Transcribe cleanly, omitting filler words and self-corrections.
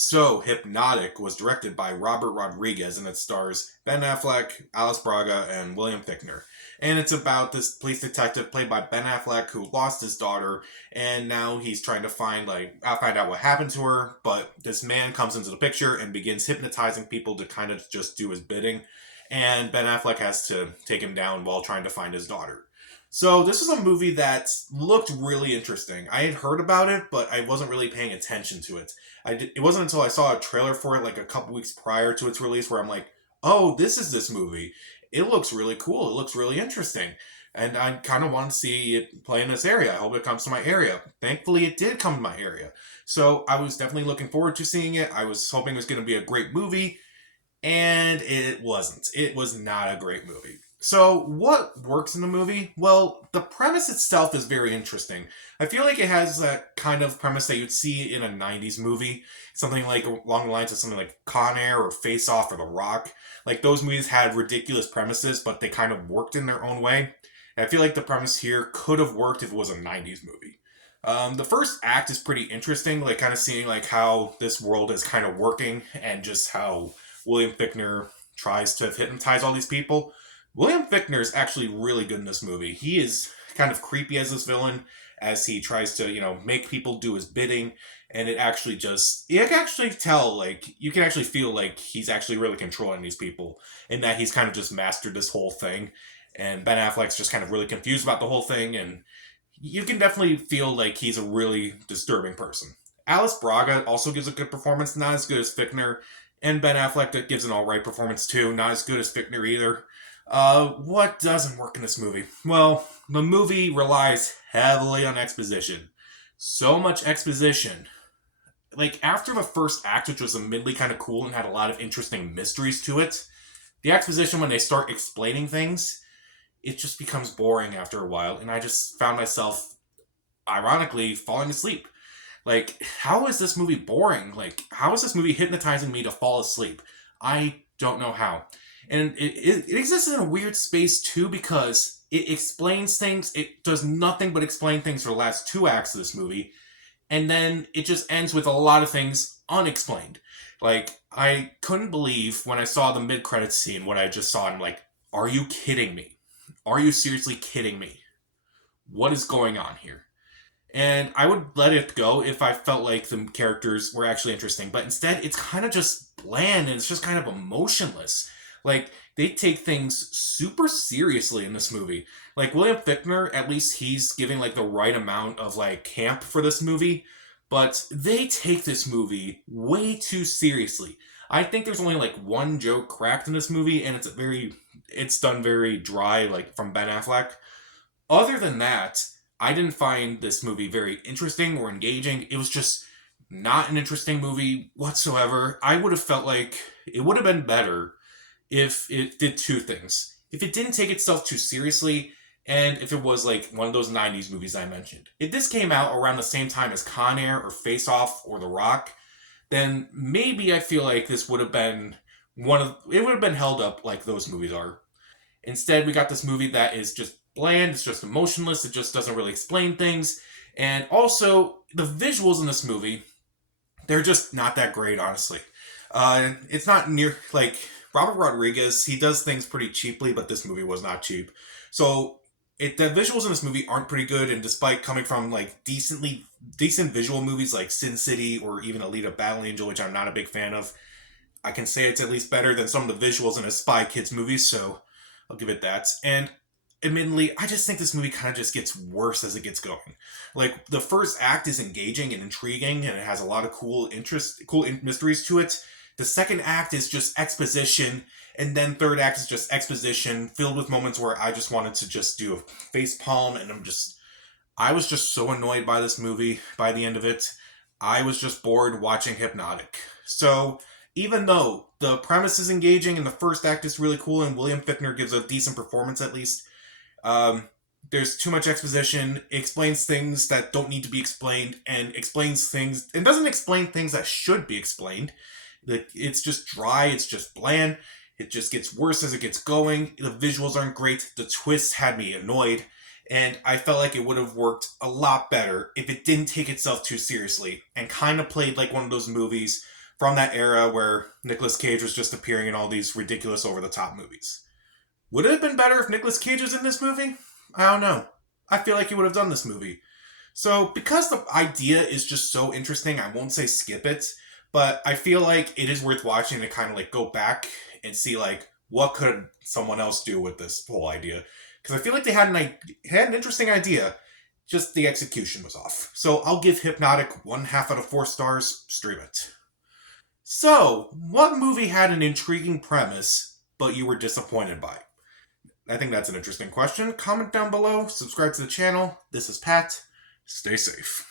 So, Hypnotic was directed by Robert Rodriguez and it stars Ben Affleck, Alice Braga, and William Fichtner. And it's about this police detective played by Ben Affleck who lost his daughter, and now he's trying to find out what happened to her. But this man comes into the picture and begins hypnotizing people to kind of just do his bidding, and Ben Affleck has to take him down while trying to find his daughter. So this was a movie that looked really interesting. I had heard about it, but I wasn't really paying attention to it. It wasn't until I saw a trailer for it like a couple weeks prior to its release where I'm like, oh, this is this movie. It looks really cool. It looks really interesting. And I kind of want to see it play in this area. I hope it comes to my area. Thankfully, it did come to my area. So I was definitely looking forward to seeing it. I was hoping it was going to be a great movie, and it wasn't. It was not a great movie. So, what works in the movie? Well, the premise itself is very interesting. I feel like it has that kind of premise that you'd see in a 90s movie. Something like along the lines of something like Con Air or Face Off or The Rock. Like, those movies had ridiculous premises, but they kind of worked in their own way. And I feel like the premise here could have worked if it was a 90s movie. The first act is pretty interesting, like kind of seeing like how this world is kind of working and just how William Fichtner tries to hypnotize all these people. William Fichtner is actually really good in this movie. He is kind of creepy as this villain as he tries to, make people do his bidding. And you can actually tell, like, you can actually feel like he's actually really controlling these people and that he's kind of just mastered this whole thing. And Ben Affleck's just kind of really confused about the whole thing. And you can definitely feel like he's a really disturbing person. Alice Braga also gives a good performance, not as good as Fichtner. And Ben Affleck that gives an alright performance too, not as good as Fichtner either. What doesn't work in this movie? Well, the movie relies heavily on exposition. So much exposition. Like, after the first act, which was admittedly kind of cool and had a lot of interesting mysteries to it, the exposition, when they start explaining things, it just becomes boring after a while, and I just found myself, ironically, falling asleep. Like, how is this movie boring? Like, how is this movie hypnotizing me to fall asleep? I don't know how. And it exists in a weird space too because it explains things. It does nothing but explain things for the last two acts of this movie. And then it just ends with a lot of things unexplained. Like, I couldn't believe when I saw the mid-credits scene what I just saw. I'm like, are you kidding me? Are you seriously kidding me? What is going on here? And I would let it go if I felt like the characters were actually interesting. But instead, it's kind of just bland and it's just kind of emotionless. Like, they take things super seriously in this movie. Like, William Fichtner, at least he's giving, like, the right amount of, like, camp for this movie. But they take this movie way too seriously. I think there's only, like, one joke cracked in this movie, and it's done very dry, like, from Ben Affleck. Other than that, I didn't find this movie very interesting or engaging. It was just not an interesting movie whatsoever. I would have felt like it would have been better if it did two things. If it didn't take itself too seriously, and if it was like one of those 90s movies I mentioned. If this came out around the same time as Con Air or Face Off or The Rock, then maybe I feel like this would have been it would have been held up like those movies are. Instead, we got this movie that is just bland, it's just emotionless, it just doesn't really explain things. And also, the visuals in this movie, they're just not that great, honestly. It's not near, like, Robert Rodriguez, he does things pretty cheaply, but this movie was not cheap. So, the visuals in this movie aren't pretty good, and despite coming from, like, decent visual movies like Sin City or even Alita Battle Angel, which I'm not a big fan of, I can say it's at least better than some of the visuals in a Spy Kids movie, so I'll give it that. And admittedly, I just think this movie kind of just gets worse as it gets going. Like, the first act is engaging and intriguing, and it has a lot of cool mysteries to it. The second act is just exposition, and then third act is just exposition, filled with moments where I just wanted to just do a face palm, and I was just so annoyed by this movie by the end of it. I was just bored watching Hypnotic. So, even though the premise is engaging and the first act is really cool and William Fichtner gives a decent performance at least, there's too much exposition. It explains things that don't need to be explained and doesn't explain things that should be explained. It's just dry, it's just bland, it just gets worse as it gets going. The visuals aren't great, the twists had me annoyed, and I felt like it would have worked a lot better if it didn't take itself too seriously and kind of played like one of those movies from that era where Nicolas Cage was just appearing in all these ridiculous over-the-top movies. Would it have been better if Nicolas Cage was in this movie? I don't know. I feel like he would have done this movie. So, because the idea is just so interesting, I won't say skip it, but I feel like it is worth watching to kind of like go back and see like what could someone else do with this whole idea. Because I feel like they had an interesting idea, just the execution was off. So I'll give Hypnotic 1/2 out of 4 stars. Stream it. So, what movie had an intriguing premise, but you were disappointed by? I think that's an interesting question. Comment down below, subscribe to the channel. This is Pat. Stay safe.